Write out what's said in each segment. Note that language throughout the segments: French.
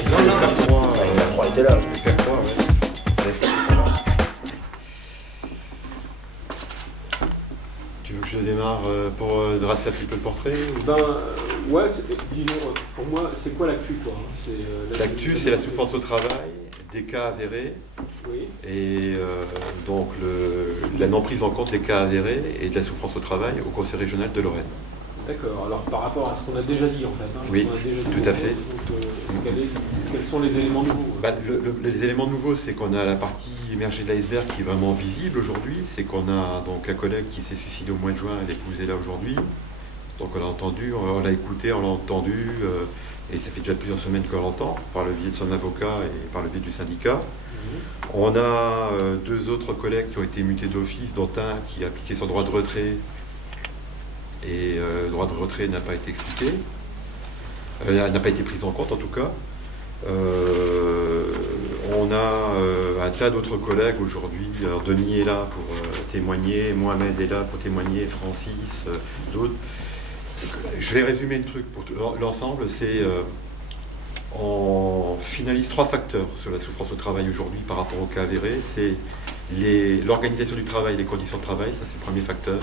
si c'est le fer 3. Le fer 3 était là. Le fer 3, ouais. Tu veux que je démarre pour dresser un petit peu le portrait Ouais, disons, pour moi, c'est quoi l'actu, quoi hein? L'actu, c'est la souffrance au travail, des cas avérés, oui. et donc la non prise en compte des cas avérés et de la souffrance au travail au Conseil régional de Lorraine. D'accord, alors par rapport à ce qu'on a déjà dit en fait. Hein, Oui, tout à fait. Quels sont les éléments nouveaux Les éléments nouveaux, c'est qu'on a la partie émergée de l'iceberg qui est vraiment visible aujourd'hui. C'est qu'on a donc un collègue qui s'est suicidé au mois de juin, l'épouse est là aujourd'hui. Donc on l'a entendu, on l'a écouté, on l'a entendu, et ça fait déjà plusieurs semaines qu'on l'entend, par le biais de son avocat et par le biais du syndicat. On a deux autres collègues qui ont été mutés d'office, dont un qui a appliqué son droit de retrait, et le droit de retrait n'a pas été expliqué, n'a pas été pris en compte en tout cas. On a un tas d'autres collègues aujourd'hui. Alors Denis est là pour témoigner, Mohamed est là pour témoigner, Francis, d'autres. Je vais résumer le truc pour l'ensemble. C'est on finalise trois facteurs sur la souffrance au travail aujourd'hui par rapport au cas avéré. C'est l'organisation du travail, les conditions de travail, ça c'est le premier facteur.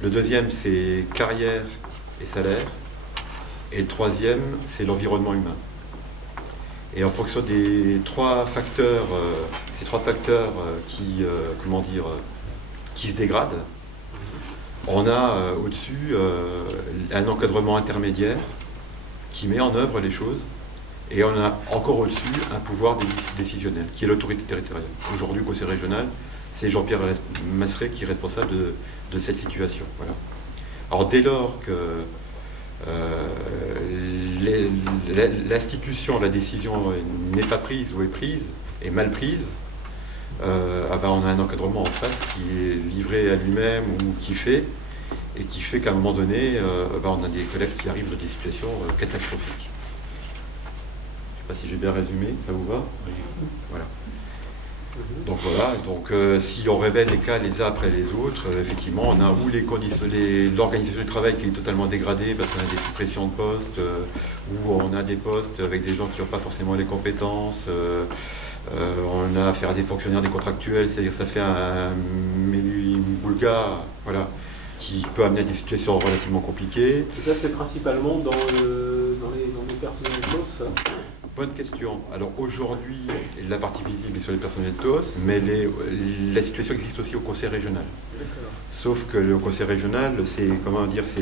Le deuxième, c'est carrière et salaire. Et le troisième, c'est l'environnement humain. Et en fonction des trois facteurs, ces trois facteurs qui se dégradent, on a au-dessus un encadrement intermédiaire qui met en œuvre les choses. Et on a encore au-dessus un pouvoir décisionnel, qui est l'autorité territoriale. Aujourd'hui, au Conseil régional, c'est Jean-Pierre Masseret qui est responsable de cette situation. Voilà. Alors dès lors que l'institution, la décision n'est pas prise ou est prise, est mal prise, on a un encadrement en face qui est livré à lui-même ou qui fait qu'à un moment donné, on a des collègues qui arrivent dans des situations catastrophiques. Je ne sais pas si j'ai bien résumé, ça vous va ? Voilà. Donc voilà, si on révèle les cas les uns après les autres, effectivement, on a où l'organisation du travail qui est totalement dégradée parce qu'on a des suppressions de postes, où on a des postes avec des gens qui n'ont pas forcément les compétences, on a affaire à des fonctionnaires, des contractuels, c'est-à-dire ça fait un boulga, voilà, qui peut amener à des situations relativement compliquées. Et ça, c'est principalement dans les personnels de TOS. Bonne question. Alors aujourd'hui, la partie visible est sur les personnels de TOS, mais la situation existe aussi au conseil régional. Sauf que le conseil régional, c'est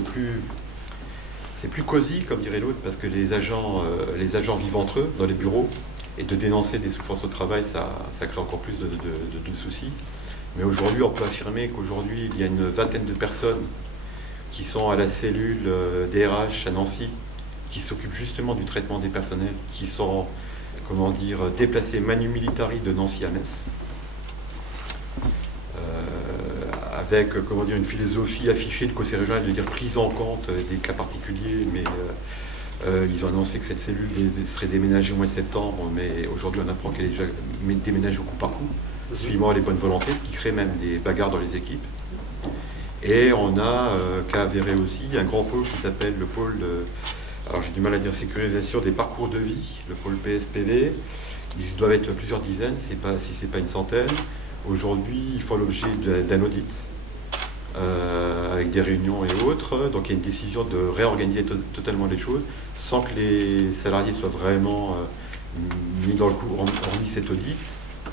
plus cosy, comme dirait l'autre, parce que les agents vivent entre eux dans les bureaux, et de dénoncer des souffrances au travail, ça crée encore plus de soucis. Mais aujourd'hui, on peut affirmer qu'aujourd'hui, il y a une vingtaine de personnes qui sont à la cellule DRH à Nancy, qui s'occupent justement du traitement des personnels, qui sont, déplacés manu militari de Nancy à Metz, avec, une philosophie affichée du conseil régional de dire prise en compte des cas particuliers, mais ils ont annoncé que cette cellule serait déménagée au mois de septembre, mais aujourd'hui on apprend qu'elle est déjà déménagée au coup par coup, suivant les bonnes volontés, ce qui crée même des bagarres dans les équipes. Et on a qu'à avérer aussi un grand pôle qui s'appelle le pôle alors j'ai du mal à dire sécurisation des parcours de vie, le pôle PSPV. Ils doivent être plusieurs dizaines, si ce n'est pas une centaine. Aujourd'hui, ils font l'objet d'un audit avec des réunions et autres. Donc il y a une décision de réorganiser totalement les choses sans que les salariés soient vraiment mis dans le coup, hormis cet audit.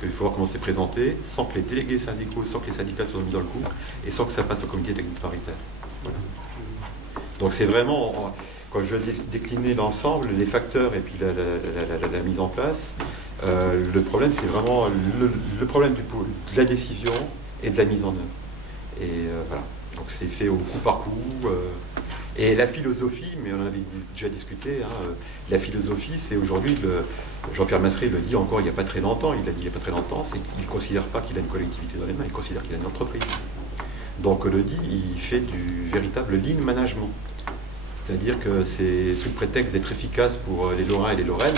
Il faut voir comment c'est présenté, sans que les délégués syndicaux, sans que les syndicats soient mis dans le coup, et sans que ça passe au comité technique paritaire. Voilà. Donc c'est vraiment, quand je déclinais l'ensemble, les facteurs et puis la mise en place, le problème c'est vraiment le problème de la décision et de la mise en œuvre. Et voilà, donc c'est fait au coup par coup. Et la philosophie, mais on en avait déjà discuté, la philosophie c'est aujourd'hui, Jean-Pierre Masseret le dit encore il n'y a pas très longtemps, c'est qu'il ne considère pas qu'il a une collectivité dans les mains, il considère qu'il a une entreprise. Donc le dit, il fait du véritable lean management. C'est-à-dire que c'est sous le prétexte d'être efficace pour les Lorrains et les Lorraines,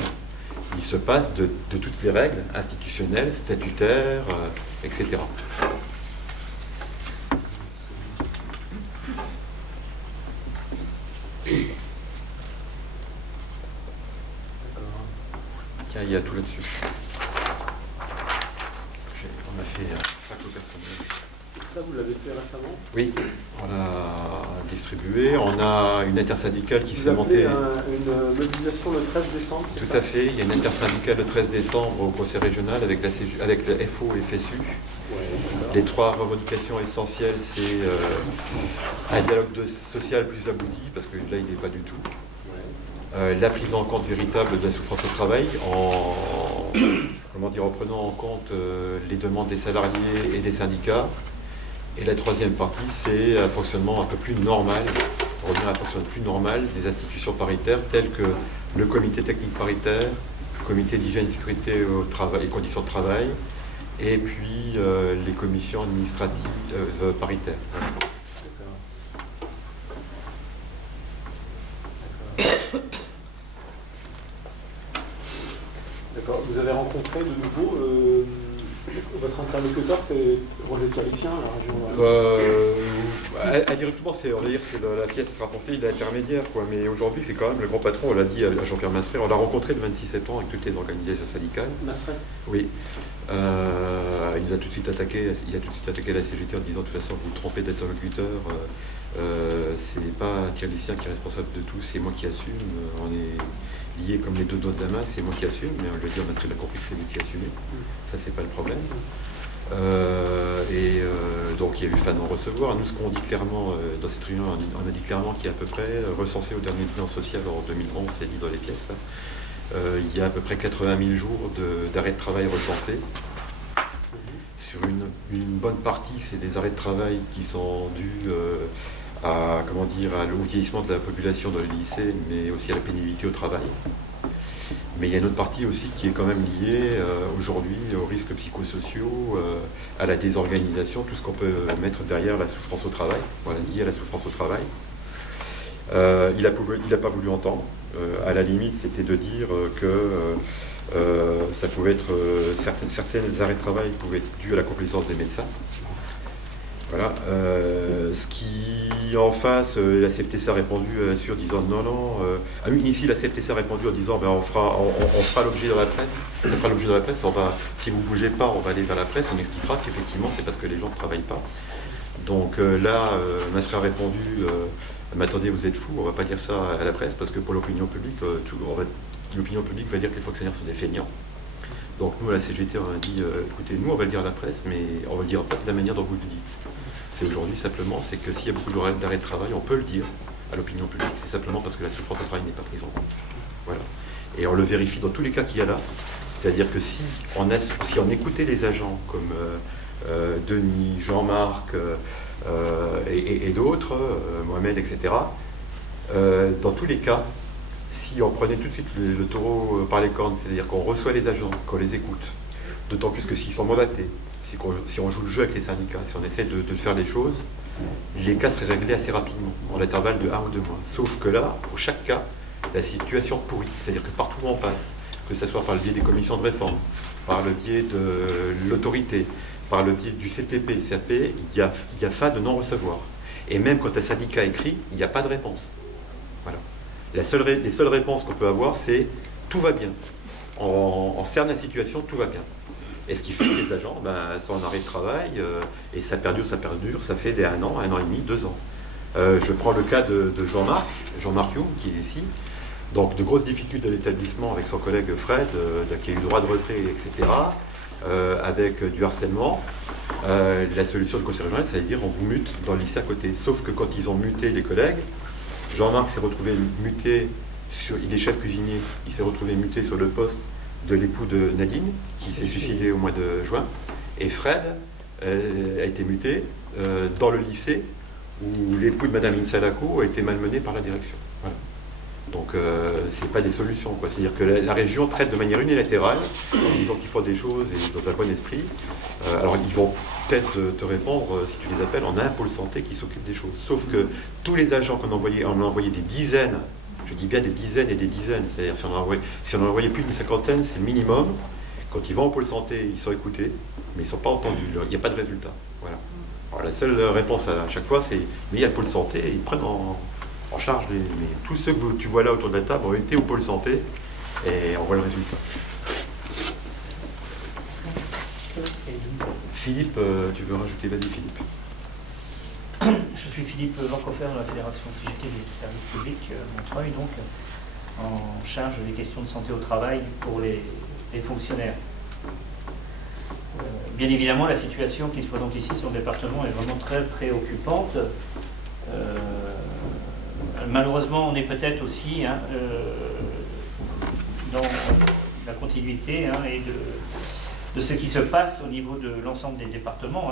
il se passe de toutes les règles institutionnelles, statutaires, etc. Là, il y a tout là-dessus. On a fait chaque personnel. Ça, vous l'avez fait récemment? Oui, on l'a distribué. On a une intersyndicale qui s'est montée. Une mobilisation le 13 décembre, c'est ça? Tout à fait. Il y a une intersyndicale le 13 décembre au Conseil régional avec avec le FO et FSU. Ouais, les 3 revendications essentielles, c'est un dialogue social plus abouti, parce que là, il n'est pas du tout. Ouais. La prise en compte véritable de la souffrance au travail, en prenant en compte les demandes des salariés et des syndicats. Et la 3e partie, c'est un fonctionnement un peu plus normal, revenir à un fonctionnement plus normal des institutions paritaires telles que le comité technique paritaire, le comité d'hygiène et sécurité au travail et conditions de travail, et puis les commissions administratives paritaires. D'accord. Vous avez rencontré de nouveau votre interlocuteur, c'est Roger Calicien, la région. Indirectement, on va dire, c'est la pièce rapportée, il est intermédiaire, quoi. Mais aujourd'hui, c'est quand même le grand patron, on l'a dit à Jean-Pierre Masseray, on l'a rencontré le 26 septembre avec toutes les organisations syndicales. Masseray? Oui. Il nous a tout de suite attaqué, la CGT en disant de toute façon, vous vous trompez d'interlocuteur, c'est pas Thierry Lucien qui est responsable de tout, c'est moi qui assume, on est liés comme les deux doigts de la main, c'est moi qui assume, mais on lui a dit, on a très bien compris que c'est vous qui assumez, ça c'est pas le problème. Donc il y a eu fan en recevoir. Nous, ce qu'on dit clairement dans cette réunion, on a dit clairement qu'il y a à peu près, recensé au dernier bilan social en 2011, c'est dit dans les pièces, il y a à peu près 80 000 jours d'arrêt de travail recensés. Sur une bonne partie, c'est des arrêts de travail qui sont dus à au vieillissement de la population dans les lycées, mais aussi à la pénibilité au travail. Mais il y a une autre partie aussi qui est quand même liée aujourd'hui aux risques psychosociaux, à la désorganisation, tout ce qu'on peut mettre derrière la souffrance au travail, voilà, lié à la souffrance au travail. Il n'a pas voulu entendre. À la limite, c'était de dire que ça pouvait être certains arrêts de travail pouvaient être dus à la complaisance des médecins. Voilà. Ce qui en face, la CFTC a répondu en disant non. Ici, la CFTC a répondu en disant on fera l'objet dans la presse. Ça fera l'objet dans la presse. Si vous ne bougez pas, on va aller vers la presse. On expliquera qu'effectivement, c'est parce que les gens ne travaillent pas. Donc là, Masseray a répondu mais attendez, vous êtes fous, on ne va pas dire ça à la presse parce que pour l'opinion publique, l'opinion publique va dire que les fonctionnaires sont des feignants. Donc nous, à la CGT, on a dit écoutez, nous, on va le dire à la presse, mais on va le dire pas de la manière dont vous le dites. C'est aujourd'hui simplement, c'est que s'il y a beaucoup d'arrêts de travail, on peut le dire à l'opinion publique. C'est simplement parce que la souffrance au travail n'est pas prise en compte. Voilà. Et on le vérifie dans tous les cas qu'il y a là. C'est-à-dire que si on écoutait les agents comme Denis, Jean-Marc et d'autres, Mohamed, etc., dans tous les cas, si on prenait tout de suite le taureau par les cornes, c'est-à-dire qu'on reçoit les agents, qu'on les écoute, d'autant plus que s'ils sont mandatés, si on joue le jeu avec les syndicats, si on essaie de faire les choses, les cas seraient réglés assez rapidement, en l'intervalle de 1 ou 2 mois. Sauf que là, pour chaque cas, la situation pourrit. C'est-à-dire que partout où on passe, que ce soit par le biais des commissions de réforme, par le biais de l'autorité, par le biais du CTP, CAP, il y a fin de non-recevoir. Et même quand un syndicat écrit, il n'y a pas de réponse. Voilà. Les seules réponses qu'on peut avoir, c'est « tout va bien ». On cerne la situation, tout va bien. Et ce qui fait que les agents sont en arrêt de travail, et ça perdure, ça fait des 1 an et demi, 2 ans. Je prends le cas de Jean-Marc Youm, qui est ici. Donc de grosses difficultés de l'établissement avec son collègue Fred, qui a eu le droit de retrait, etc., avec du harcèlement. La solution du conseil régional, c'est-à-dire on vous mute dans le lycée à côté. Sauf que quand ils ont muté les collègues, Jean-Marc s'est retrouvé muté, il est chef cuisinier, il s'est retrouvé muté sur le poste de l'époux de Nadine, qui s'est suicidé au mois de juin, et Fred a été muté dans le lycée où l'époux de Madame Insalako a été malmené par la direction. Voilà. Donc c'est pas des solutions, quoi. C'est-à-dire que la région traite de manière unilatérale, en disant qu'ils font des choses et dans un bon esprit. Alors ils vont peut-être te répondre, si tu les appelles, on a un pôle santé qui s'occupe des choses. Sauf que tous les agents qu'on a envoyés, on a envoyé des dizaines, je dis bien des dizaines et des dizaines, c'est-à-dire si on en a envoyé plus d'une cinquantaine, c'est le minimum. Quand ils vont au pôle santé, ils sont écoutés, mais ils ne sont pas entendus, il n'y a pas de résultat. Voilà. Alors la seule réponse à chaque fois, c'est mais il y a le pôle santé, et ils prennent en charge tous ceux que tu vois là autour de la table ont été au pôle santé et on voit le résultat. Philippe, tu veux rajouter? Vas-y Philippe. Je suis Philippe Vancofer de la Fédération CGT des services publics Montreuil, donc en charge des questions de santé au travail pour les fonctionnaires. Bien évidemment, la situation qui se présente ici sur le département est vraiment très préoccupante. Malheureusement, on est peut-être aussi dans la continuité et de ce qui se passe au niveau de l'ensemble des départements.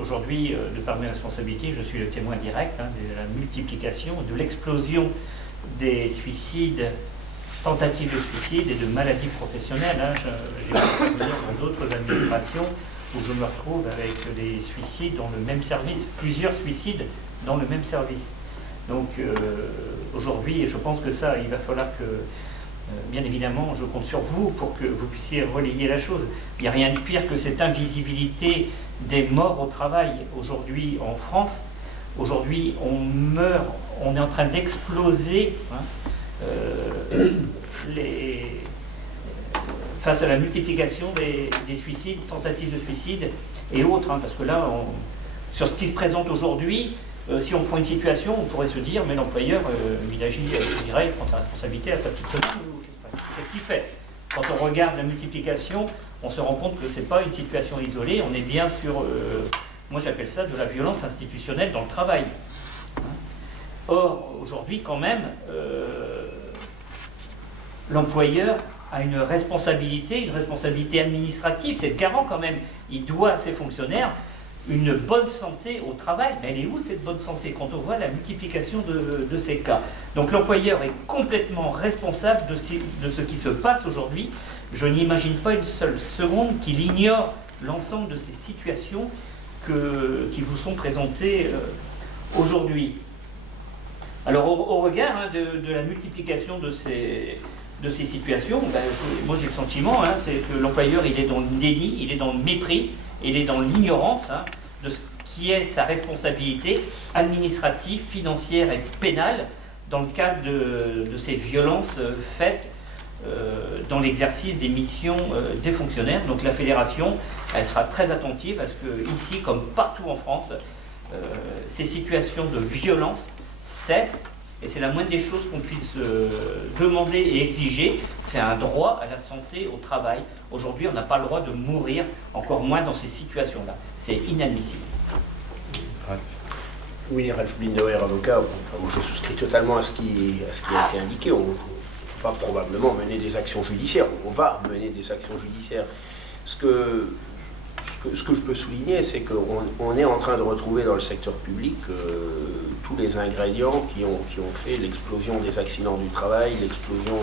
Aujourd'hui, de par mes responsabilités, je suis le témoin direct de la multiplication, de l'explosion des suicides, tentatives de suicide et de maladies professionnelles. J'ai pu venir dans d'autres administrations où je me retrouve avec des suicides dans le même service, plusieurs suicides dans le même service. Donc aujourd'hui, je pense que ça, il va falloir que, bien évidemment, je compte sur vous pour que vous puissiez relayer la chose. Il n'y a rien de pire que cette invisibilité des morts au travail aujourd'hui en France. Aujourd'hui, on meurt, on est en train d'exploser face à la multiplication des suicides, tentatives de suicide et autres. Parce que là, sur ce qui se présente aujourd'hui, si on prend une situation, on pourrait se dire, mais l'employeur, il agit, je dirais, il prend sa responsabilité à sa petite semaine. Qu'est-ce qu'il fait? Quand on regarde la multiplication, on se rend compte que ce n'est pas une situation isolée, on est bien sur, moi j'appelle ça de la violence institutionnelle dans le travail. Or, aujourd'hui, quand même, l'employeur a une responsabilité administrative, c'est le garant quand même. Il doit à ses fonctionnaires une bonne santé au travail. Mais elle est où cette bonne santé quand on voit la multiplication de ces cas? Donc l'employeur est complètement responsable de ce qui se passe aujourd'hui. Je n'imagine pas une seule seconde qu'il ignore l'ensemble de ces situations qui vous sont présentées aujourd'hui. Alors au regard de la multiplication de ces situations, moi j'ai le sentiment, c'est que l'employeur il est dans le déni, il est dans le mépris, il est dans l'ignorance de ce qui est sa responsabilité administrative, financière et pénale dans le cadre de ces violences faites dans l'exercice des missions des fonctionnaires. Donc la fédération, elle sera très attentive à ce que ici, comme partout en France, ces situations de violence cessent. Et c'est la moindre des choses qu'on puisse demander et exiger. C'est un droit à la santé au travail. Aujourd'hui, on n'a pas le droit de mourir, encore moins dans ces situations-là. C'est inadmissible. Oui, Ralph Blindauer, avocat. Moi, je souscris totalement à ce qui a été indiqué. On va probablement mener des actions judiciaires. On va mener des actions judiciaires. Ce que je peux souligner, c'est qu'on est en train de retrouver dans le secteur public tous les ingrédients qui ont fait l'explosion des accidents du travail, l'explosion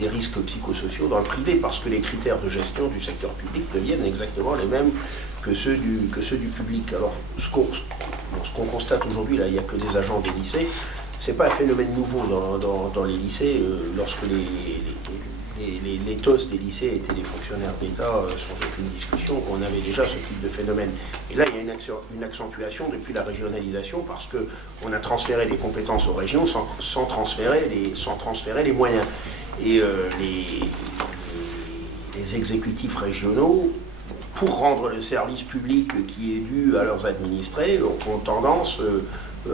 des risques psychosociaux dans le privé, parce que les critères de gestion du secteur public deviennent exactement les mêmes que ceux du public. Alors, ce qu'on constate aujourd'hui, là, il n'y a que des agents des lycées. C'est pas un phénomène nouveau dans les lycées. Lorsque les TOS des lycées étaient des fonctionnaires d'État, sans aucune discussion, on avait déjà ce type de phénomène. Et là, il y a une accentuation depuis la régionalisation, parce qu'on a transféré des compétences aux régions sans transférer les moyens. Et les exécutifs régionaux, pour rendre le service public qui est dû à leurs administrés, ont tendance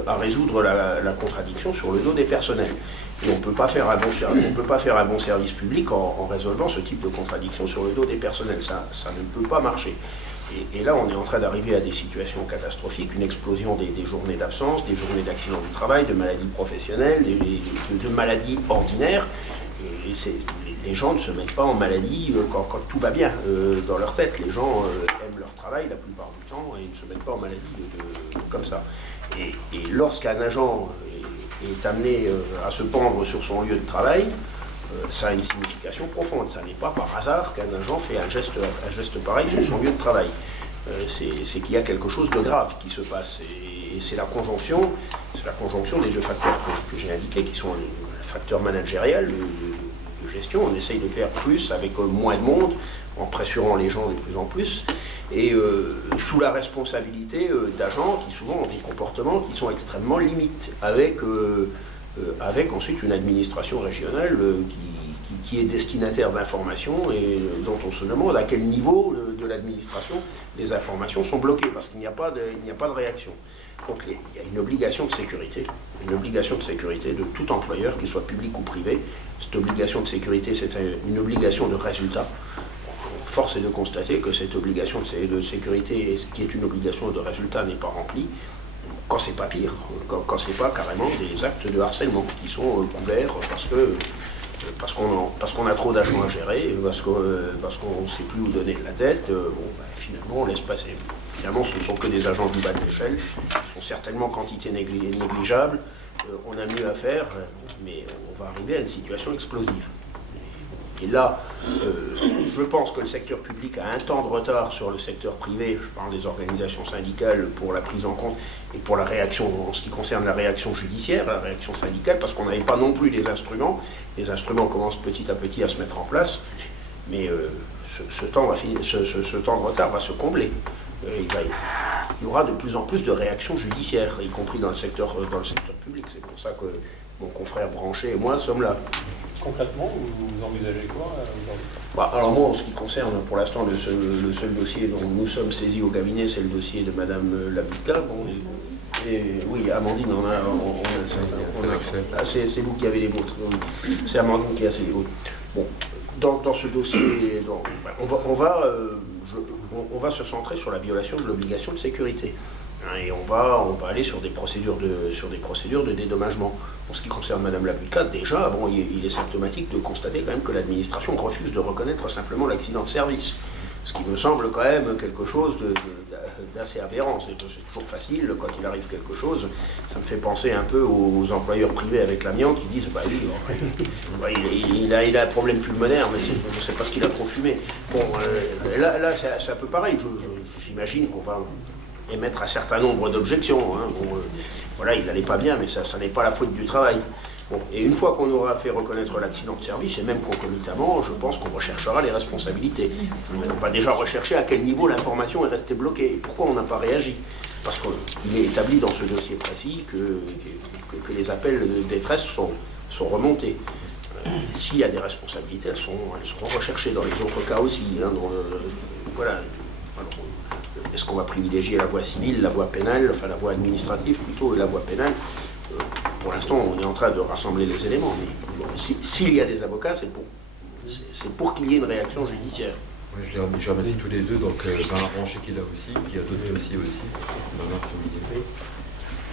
à résoudre la contradiction sur le dos des personnels. Et on ne peut pas faire un bon service public en résolvant ce type de contradiction sur le dos des personnels. Ça ne peut pas marcher. Et là, on est en train d'arriver à des situations catastrophiques, une explosion des journées d'absence, des journées d'accidents du travail, de maladies professionnelles, de maladies ordinaires. Et les gens ne se mettent pas en maladie quand tout va bien dans leur tête. Les gens aiment leur travail la plupart du temps et ne se mettent pas en maladie comme ça. Et lorsqu'un agent est amené à se pendre sur son lieu de travail, ça a une signification profonde. Ça n'est pas par hasard qu'un agent fait un geste pareil sur son lieu de travail. C'est qu'il y a quelque chose de grave qui se passe. Et c'est la conjonction des deux facteurs que j'ai indiqués, qui sont le facteur managérial de gestion. On essaye de faire plus avec moins de monde, en pressurant les gens de plus en plus, et sous la responsabilité d'agents qui souvent ont des comportements qui sont extrêmement limites, avec ensuite une administration régionale qui est destinataire d'informations et dont on se demande à quel niveau de l'administration les informations sont bloquées, parce qu'il n'y a pas de réaction. Donc il y a une obligation de sécurité de tout employeur, qu'il soit public ou privé. Cette obligation de sécurité, c'est une obligation de résultat. Force est de constater que cette obligation de sécurité, qui est une obligation de résultat, n'est pas remplie, quand c'est pas pire, quand c'est pas carrément des actes de harcèlement qui sont couverts parce qu'on a trop d'agents à gérer, parce qu'on ne sait plus où donner de la tête, finalement on laisse passer. Finalement ce ne sont que des agents du bas de l'échelle, qui sont certainement quantité négligeable, on a mieux à faire, mais on va arriver à une situation explosive. Et là, je pense que le secteur public a un temps de retard sur le secteur privé, je parle des organisations syndicales, pour la prise en compte et pour la réaction, en ce qui concerne la réaction judiciaire, la réaction syndicale, parce qu'on n'avait pas non plus les instruments. Les instruments commencent petit à petit à se mettre en place, mais ce temps de retard va se combler. Il y aura de plus en plus de réactions judiciaires, y compris dans le secteur public. C'est pour ça que mon confrère Branché et moi sommes là. Concrètement, vous envisagez quoi aujourd'hui ? Alors moi, en ce qui concerne pour l'instant le seul dossier dont nous sommes saisis au cabinet, c'est le dossier de Madame Laboutka. Bon, et oui, Amandine, c'est vous qui avez les vôtres. C'est Amandine qui a les vôtres. Bon, dans ce dossier, on va se centrer sur la violation de l'obligation de sécurité. Et on va aller sur des procédures de dédommagement. En ce qui concerne Madame Laboutka, déjà, il est symptomatique de constater quand même que l'administration refuse de reconnaître simplement l'accident de service. Ce qui me semble quand même quelque chose d'assez aberrant. C'est toujours facile, quand il arrive quelque chose, ça me fait penser un peu aux employeurs privés avec l'amiante qui disent il a un problème pulmonaire, mais c'est parce qu'il a trop fumé. Bon, là c'est un peu pareil. J'imagine qu'on va émettre un certain nombre d'objections. Voilà, il n'allait pas bien, mais ça n'est pas la faute du travail. Bon, et une fois qu'on aura fait reconnaître l'accident de service, et même concomitamment, je pense qu'on recherchera les responsabilités. On va déjà rechercher à quel niveau l'information est restée bloquée. Et pourquoi on n'a pas réagi? Parce qu'il est établi dans ce dossier précis que les appels de détresse sont remontés. S'il y a des responsabilités, elles seront recherchées dans les autres cas aussi. Voilà. Alors, est-ce qu'on va privilégier la voie civile, la voie pénale, enfin la voie administrative plutôt, et la voie pénale? Pour l'instant, on est en train de rassembler les éléments, mais s'il y a des avocats, c'est pour qu'il y ait une réaction judiciaire. Oui, je les remercie tous les deux, donc Bernard Branché qui est là aussi, qui a d'autres dossiers aussi. Bernard, si vous voulez.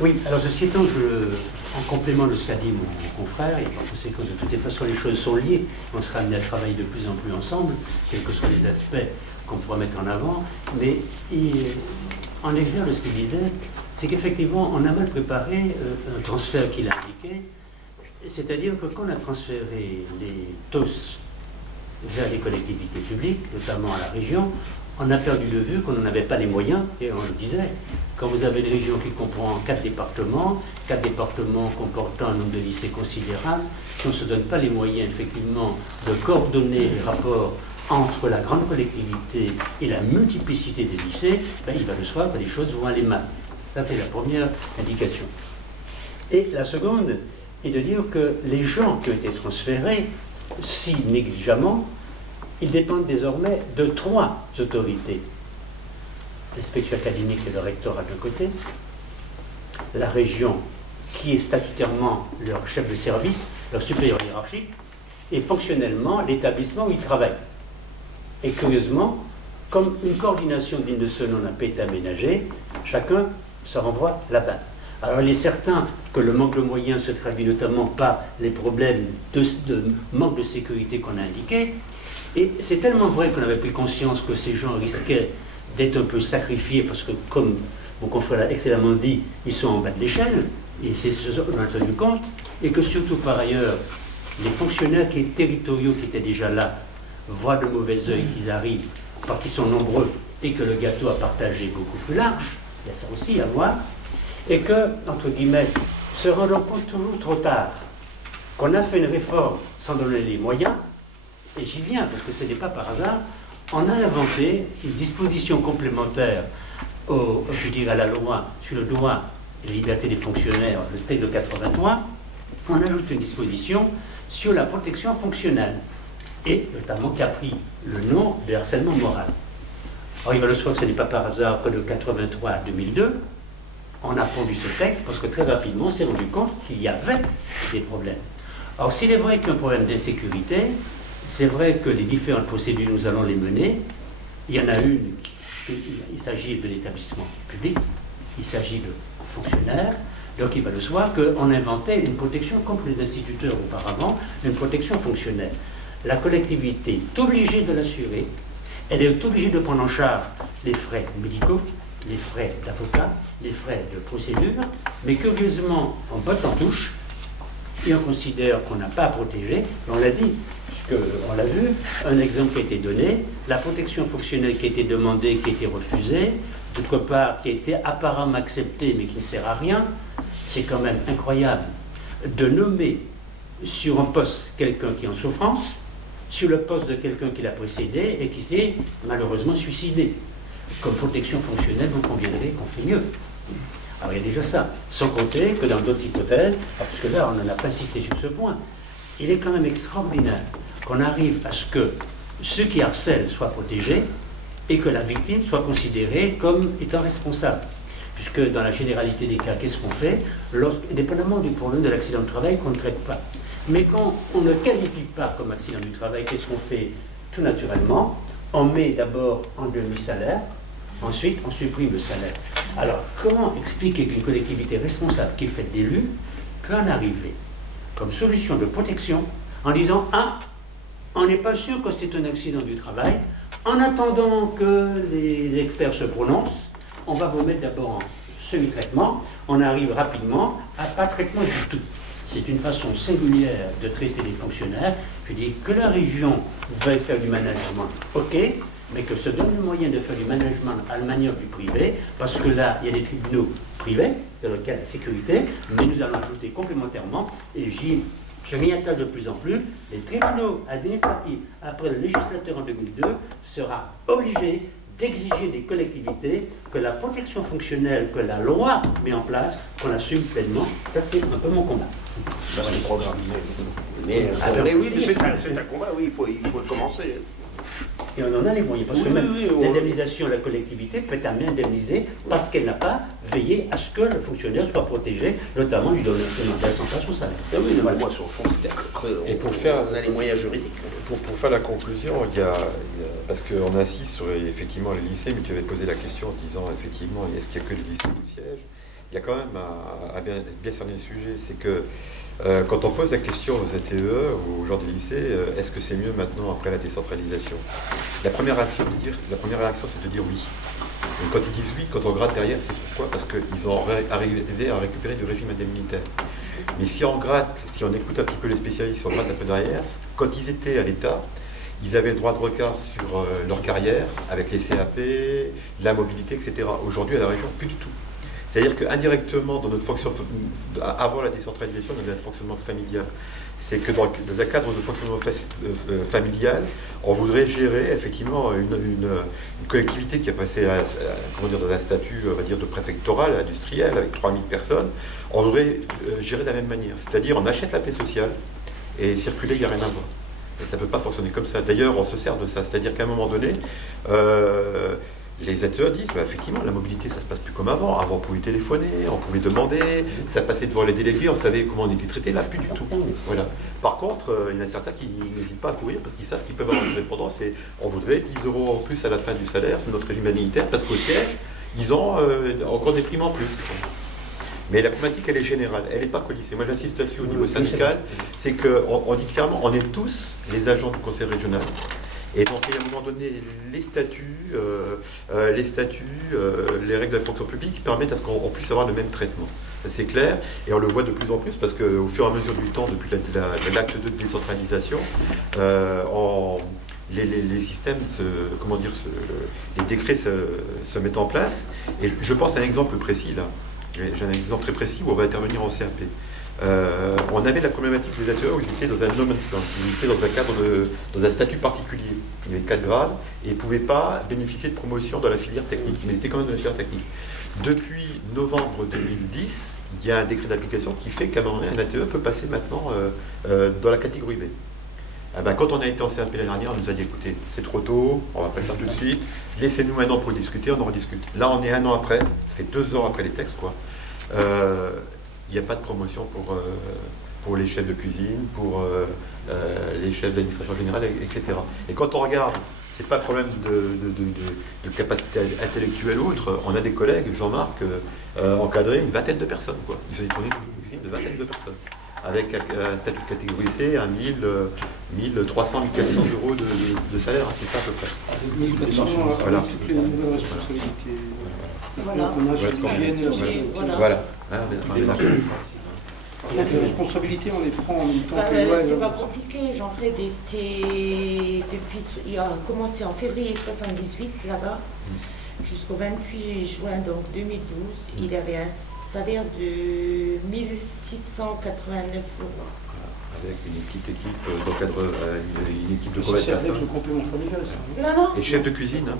Oui, alors ceci étant, en complément de ce qu'a dit mon confrère, et je sais que de toutes les façons les choses sont liées, on sera amené à travailler de plus en plus ensemble, quels que soient les aspects qu'on pourra mettre en avant, mais en exergue de ce qu'il disait, c'est qu'effectivement on a mal préparé un transfert qu'il a indiqué, c'est-à-dire que quand on a transféré les TOS vers les collectivités publiques, notamment à la région, on a perdu de vue qu'on n'en avait pas les moyens, et on le disait, quand vous avez une région qui comprend 4 départements comportant un nombre de lycées considérable, si on ne se donne pas les moyens effectivement de coordonner les rapports entre la grande collectivité et la multiplicité des lycées, il va de soi que les choses vont aller mal. Ça, c'est la première indication. Et la seconde est de dire que les gens qui ont été transférés, si négligemment, ils dépendent désormais de 3 autorités. L'inspection académique et le rectorat d'un côté, la région qui est statutairement leur chef de service, leur supérieur hiérarchique, et fonctionnellement l'établissement où ils travaillent. Et curieusement, comme une coordination digne de ce nom n'a pas été aménagée, chacun se renvoie là-bas. Alors il est certain que le manque de moyens se traduit notamment par les problèmes de manque de sécurité qu'on a indiqués. Et c'est tellement vrai qu'on avait pris conscience que ces gens risquaient d'être un peu sacrifiés parce que, comme mon confrère l'a excellemment dit, ils sont en bas de l'échelle, et c'est ce dont on a tenu compte, et que surtout par ailleurs, les fonctionnaires territoriaux qui étaient déjà là voient de mauvais œil qu'ils arrivent parce qu'ils sont nombreux et que le gâteau à partager est beaucoup plus large, il y a ça aussi à voir, et que, entre guillemets, se rendant compte toujours trop tard qu'on a fait une réforme sans donner les moyens, et j'y viens parce que ce n'est pas par hasard, on a inventé une disposition complémentaire à la loi sur le droit et la liberté des fonctionnaires, le texte de 83, on ajoute une disposition sur la protection fonctionnelle. et notamment qui a pris le nom de harcèlement moral. Or, il va le savoir que ce n'est pas par hasard que de 83 à 2002, on a pondu ce texte parce que très rapidement on s'est rendu compte qu'il y avait des problèmes. Or, s'il est vrai qu'il y a un problème d'insécurité, c'est vrai que les différentes procédures, nous allons les mener. Il y en a une, il s'agit de l'établissement public, il s'agit de fonctionnaires. Donc il va le savoir qu'on inventait une protection contre les instituteurs auparavant, une protection fonctionnelle. La collectivité est obligée de l'assurer, elle est obligée de prendre en charge les frais médicaux, les frais d'avocat, les frais de procédure, mais curieusement, on botte en touche, et on considère qu'on n'a pas à protéger, on l'a dit, puisqu'on l'a vu, un exemple qui a été donné, la protection fonctionnelle qui a été demandée, qui a été refusée, d'autre part, qui a été apparemment acceptée, mais qui ne sert à rien. C'est quand même incroyable de nommer sur un poste quelqu'un qui est en souffrance, sur le poste de quelqu'un qui l'a précédé et qui s'est malheureusement suicidé. Comme protection fonctionnelle, vous conviendrez qu'on fait mieux. Alors il y a déjà ça, sans compter que dans d'autres hypothèses, parce que là on n'en a pas insisté sur ce point, il est quand même extraordinaire qu'on arrive à ce que ceux qui harcèlent soient protégés et que la victime soit considérée comme étant responsable. Puisque dans la généralité des cas, qu'est-ce qu'on fait? Indépendamment du problème de l'accident du travail qu'on ne traite pas. Mais quand on ne qualifie pas comme accident du travail, qu'est-ce qu'on fait? Tout naturellement, on met d'abord en demi-salaire, ensuite on supprime le salaire. Alors, comment expliquer qu'une collectivité responsable qui est faite d'élus peut en arriver comme solution de protection en disant « Ah, on n'est pas sûr que c'est un accident du travail, en attendant que les experts se prononcent, on va vous mettre d'abord en semi-traitement, on arrive rapidement à pas de traitement du tout. » C'est une façon singulière de traiter les fonctionnaires. Je dis que la région veuille faire du management, ok, mais que se donne le moyen de faire du management à la manière du privé, parce que là, il y a des tribunaux privés, dans le cas de la sécurité, mais nous allons ajouter complémentairement, et je m'y attache de plus en plus, les tribunaux administratifs, après le législateur en 2002, sera obligé d'exiger des collectivités que la protection fonctionnelle que la loi met en place, qu'on assume pleinement. Ça, c'est un peu mon combat. Ça, c'est le programme. Mais oui, c'est un combat, oui, il faut le commencer. Et on en a les moyens, parce que même l'indemnisation de la collectivité peut être amenée à indemniser parce qu'elle n'a pas veillé à ce que le fonctionnaire soit protégé, notamment lui donner un centrage son salaire. Ah oui, voilà. Moi, sur le fond, et pour faire, on a les moyens juridiques. Pour faire la conclusion, parce qu'on insiste sur effectivement les lycées, mais tu avais posé la question en disant effectivement, est-ce qu'il n'y a que des lycées ou sièges? Il y a quand même à bien cerner le sujet, c'est que quand on pose la question aux ATE ou aux gens des lycées, est-ce que c'est mieux maintenant après la décentralisation? La première réaction, c'est de dire oui. Et quand ils disent oui, quand on gratte derrière, c'est pourquoi? Parce qu'ils ont arrivé à récupérer du régime indemnitaire. Mais si on gratte, si on écoute un petit peu les spécialistes, si on gratte un peu derrière, quand ils étaient à l'État, ils avaient le droit de regard sur leur carrière, avec les CAP, la mobilité, etc. Aujourd'hui, à la région, plus du tout. C'est-à-dire qu'indirectement, dans notre fonction, avant la décentralisation, dans notre fonctionnement familial, c'est que dans un cadre de fonctionnement familial, on voudrait gérer effectivement une collectivité qui a passé dans un statut, on va dire, de préfectoral, industriel, avec 3000 personnes. On voudrait gérer de la même manière. C'est-à-dire, on achète la paix sociale et circuler, il n'y a rien à voir. Et ça ne peut pas fonctionner comme ça. D'ailleurs, on se sert de ça. C'est-à-dire qu'à un moment donné, les ATE disent, effectivement, la mobilité, ça se passe plus comme avant. Avant, on pouvait téléphoner, on pouvait demander, ça passait devant les délégués, on savait comment on était traité. Là, plus du tout. Voilà. Par contre, il y en a certains qui n'hésitent pas à courir parce qu'ils savent qu'ils peuvent avoir une répondance et on voudrait 10 € en plus à la fin du salaire sur notre régime indemnitaire parce qu'au siège, ils ont encore des primes en plus. Mais la problématique, elle est générale, elle n'est pas qu'au lycée. Moi, j'insiste là-dessus au niveau syndical, c'est qu'on dit clairement, on est tous les agents du conseil régional. Et donc, à un moment donné, les statuts, les règles de la fonction publique permettent à ce qu'on puisse avoir le même traitement. Ça, c'est clair, et on le voit de plus en plus parce qu'au fur et à mesure du temps, depuis l'acte 2 de décentralisation, les systèmes, les décrets se mettent en place. Et je pense à un exemple précis là. J'ai un exemple très précis où on va intervenir en CAP. On avait la problématique des ATE où ils étaient dans un no man's land, ils étaient dans un cadre dans un statut particulier. Il y avait 4 grades et ils ne pouvaient pas bénéficier de promotion dans la filière technique, mais ils étaient quand même dans la filière technique. Depuis novembre 2010, il y a un décret d'application qui fait qu'à un moment donné, un ATE peut passer maintenant dans la catégorie B. Eh ben, quand on a été en CRP l'année dernière, on nous a dit écoutez, c'est trop tôt, on va pas le faire tout de suite, laissez-nous un an pour discuter, on en rediscute. Là, on est un an après, ça fait 2 ans après les textes, quoi. Il n'y a pas de promotion pour les chefs de cuisine, pour les chefs d'administration générale, etc. Et quand on regarde, c'est pas un problème de capacité intellectuelle ou autre, on a des collègues, Jean-Marc, encadré une vingtaine de personnes, quoi. Ils ont des tournées de cuisine de vingtaine de personnes, avec un statut de catégorie C, à 1300, 1400 euros de salaire, c'est ça à peu près. Avec 1400, voilà. toutes les nouvelles responsabilités Voilà. qu'on a sur l'hygiène et la santé. Voilà. Hein, Donc les responsabilités, on les prend en même temps que les lois. C'est pas compliqué, Jean-Fred était il a commencé en février 78 là-bas, jusqu'au 28 juin donc 2012. Il avait un salaire de 1689 euros. Avec une petite équipe d'encadre, une équipe de Ça, combien de c'est avec personnes? le complément familial, ça. Non. Et chef de cuisine. Hein.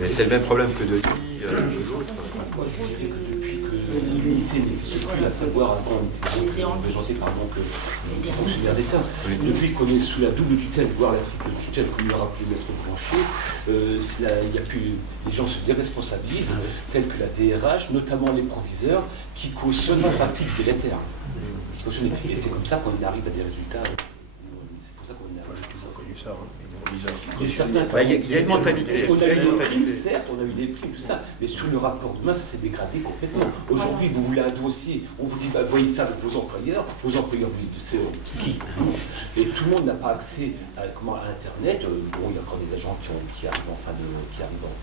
Mais c'est le même problème que de lui, les autres. Depuis que l'unité n'existe plus, à savoir avant on était représenté par donc le fonctionnaire d'État. Depuis qu'on est sous la double tutelle, voire la triple tutelle, comme l'a rappelé Maître Blanchet, il y a plus, les gens se déresponsabilisent, tels que la DRH, notamment les proviseurs, qui cautionnent la pratique délétère. Et c'est comme ça qu'on arrive à des résultats. C'est pour ça qu'on a tout ça. Il y a une mentalité. On a eu des primes, certes, on a eu des primes, tout ça, mais sur le rapport d'humain, ça s'est dégradé complètement. Aujourd'hui, vous voulez un dossier, on vous dit, bah, voyez ça avec vos employeurs vous dites, c'est qui? Et tout le monde n'a pas accès à Internet. Bon, il y a encore des agents qui arrivent en fin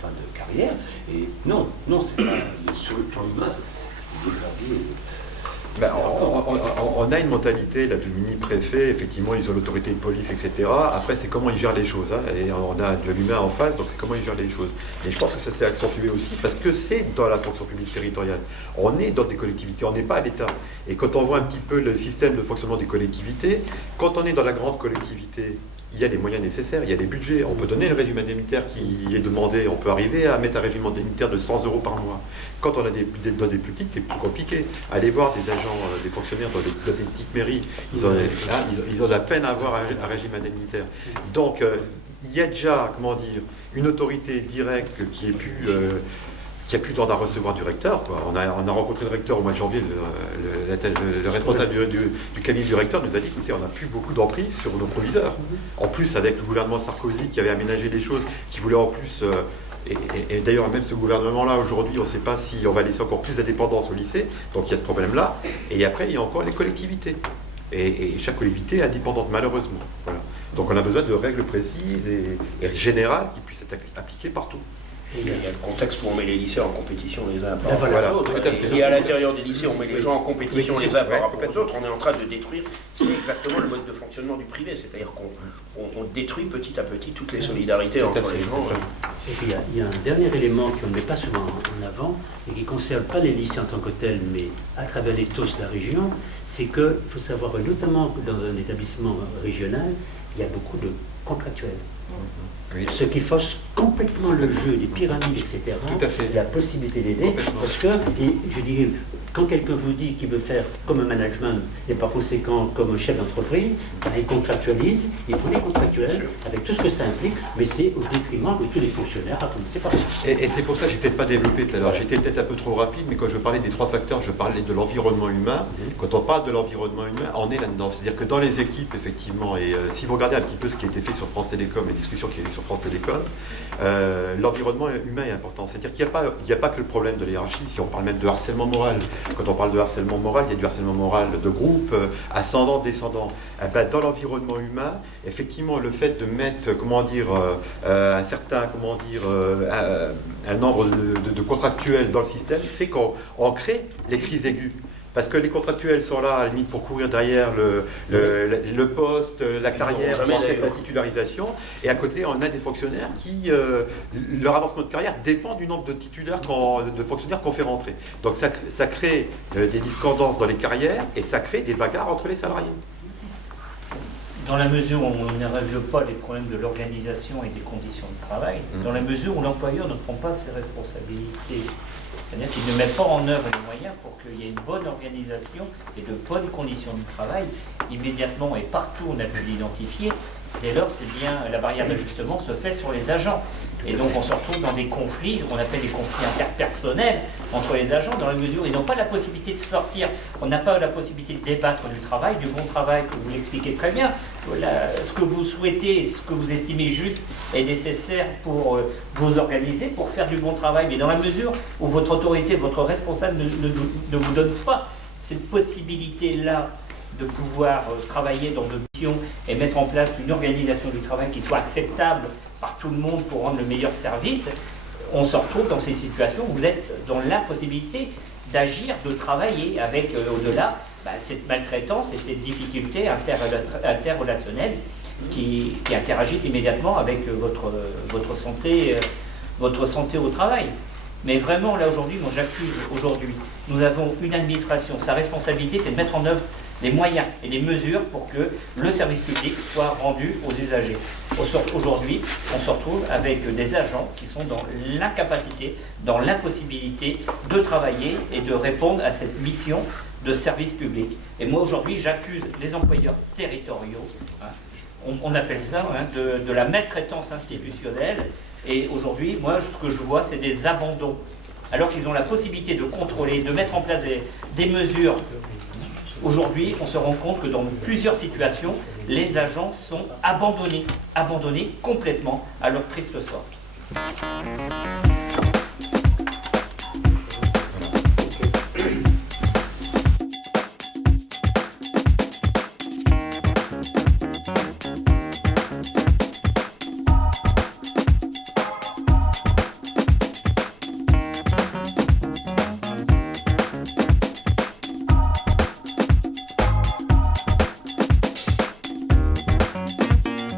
de carrière. Et non, c'est pas. Sur le plan humain, ça s'est dégradé. Ben, on a une mentalité là, du mini-préfet, effectivement ils ont l'autorité de police, etc. Après c'est comment ils gèrent les choses, hein. Et on a de l'humain en face, donc c'est comment ils gèrent les choses. Et je pense que ça s'est accentué aussi, parce que c'est dans la fonction publique territoriale. On est dans des collectivités, on n'est pas à l'État. Et quand on voit un petit peu le système de fonctionnement des collectivités, quand on est dans la grande collectivité, il y a les moyens nécessaires, il y a les budgets. On peut donner le régime indemnitaire qui est demandé, on peut arriver à mettre un régime indemnitaire de 100 € par mois. Quand on a dans des plus petites, c'est plus compliqué. Allez voir des agents, des fonctionnaires dans des petites mairies, ils ont de la peine à avoir un régime indemnitaire. Donc, il y a déjà, une autorité directe qui est plus... qui a plus d'ordre à recevoir du recteur, quoi. On a rencontré le recteur au mois de janvier, le responsable du cabinet du recteur nous a dit, écoutez, on n'a plus beaucoup d'emprise sur nos proviseurs. En plus, avec le gouvernement Sarkozy qui avait aménagé les choses, qui voulait en plus... Et d'ailleurs, même ce gouvernement-là, aujourd'hui, on ne sait pas si on va laisser encore plus d'indépendance au lycée, donc il y a ce problème-là. Et après, il y a encore les collectivités. Et chaque collectivité est indépendante, malheureusement. Voilà. Donc on a besoin de règles précises et générales qui puissent être appliquées partout. Il y a le contexte où on met les lycées en compétition les uns par rapport Voilà, aux autres. tout à fait. Et à l'intérieur des lycées, on met les gens en compétition les uns par rapport aux autres. On est en train de détruire, c'est exactement le mode de fonctionnement du privé. C'est-à-dire qu'on détruit petit à petit toutes les solidarités entre les gens. Et puis il y a un dernier élément qu'on ne met pas souvent en avant et qui ne concerne pas les lycées en tant que tels, mais à travers les TOS de la région, c'est qu'il faut savoir, notamment dans un établissement régional, il y a beaucoup de contractuels. Oui. Ce qui fausse complètement le jeu des pyramides, etc. Tout à fait. La possibilité d'aider, parce que, je dirais, quand quelqu'un vous dit qu'il veut faire comme un management et par conséquent comme un chef d'entreprise, il contractualise, il prend les contractuels avec tout ce que ça implique, mais c'est au détriment de tous les fonctionnaires, à commencer par ça. Et c'est pour ça que je n'ai peut-être pas développé tout à l'heure. J'étais peut-être un peu trop rapide, mais quand je parlais des 3 facteurs, je parlais de l'environnement humain. Quand on parle de l'environnement humain, on est là-dedans. C'est-à-dire que dans les équipes, effectivement, et si vous regardez un petit peu ce qui a été fait sur France Télécom, les discussions qu'il y a eu sur France Télécom, l'environnement humain est important. C'est-à-dire qu'il n'y a pas que le problème de la hiérarchie. Si on parle même de harcèlement moral, quand on parle de harcèlement moral, il y a du harcèlement moral de groupe, ascendant, descendant. Dans l'environnement humain, effectivement, le fait de mettre, un certain, un nombre de contractuels dans le système fait qu'on crée les crises aiguës. Parce que les contractuels sont là, à la limite, pour courir derrière le poste, la carrière, peut-être la titularisation. Et à côté, on a des fonctionnaires qui, leur avancement de carrière dépend du nombre de titulaires, de fonctionnaires qu'on fait rentrer. Donc ça crée des discordances dans les carrières et ça crée des bagarres entre les salariés. Dans la mesure où on ne règle pas les problèmes de l'organisation et des conditions de travail, dans la mesure où l'employeur ne prend pas ses responsabilités C'est-à-dire qu'ils ne mettent pas en œuvre les moyens pour qu'il y ait une bonne organisation et de bonnes conditions de travail immédiatement et partout on a pu l'identifier. Dès lors, c'est bien, la barrière d'ajustement se fait sur les agents. Et donc on se retrouve dans des conflits, qu'on appelle des conflits interpersonnels entre les agents, dans la mesure où ils n'ont pas la possibilité de sortir, on n'a pas la possibilité de débattre du travail, du bon travail, que vous l'expliquez très bien. Ce que vous souhaitez, ce que vous estimez juste est nécessaire pour vous organiser, pour faire du bon travail, mais dans la mesure où votre autorité, votre responsable ne vous donne pas cette possibilité-là de pouvoir travailler dans nos missions et mettre en place une organisation du travail qui soit acceptable par tout le monde pour rendre le meilleur service, on se retrouve dans ces situations où vous êtes dans l'impossibilité d'agir, de travailler avec au-delà cette maltraitance et cette difficulté interrelationnelle qui interagissent immédiatement avec votre santé au travail. Mais vraiment, là aujourd'hui, moi j'accuse aujourd'hui, nous avons une administration, sa responsabilité c'est de mettre en œuvre les moyens et les mesures pour que le service public soit rendu aux usagers. Aujourd'hui, on se retrouve avec des agents qui sont dans l'incapacité, dans l'impossibilité de travailler et de répondre à cette mission de service public. Et moi aujourd'hui, j'accuse les employeurs territoriaux, on appelle ça de la maltraitance institutionnelle. Et aujourd'hui, moi, ce que je vois, c'est des abandons. Alors qu'ils ont la possibilité de contrôler, de mettre en place des mesures. Aujourd'hui, on se rend compte que dans plusieurs situations, les agents sont abandonnés complètement à leur triste sort.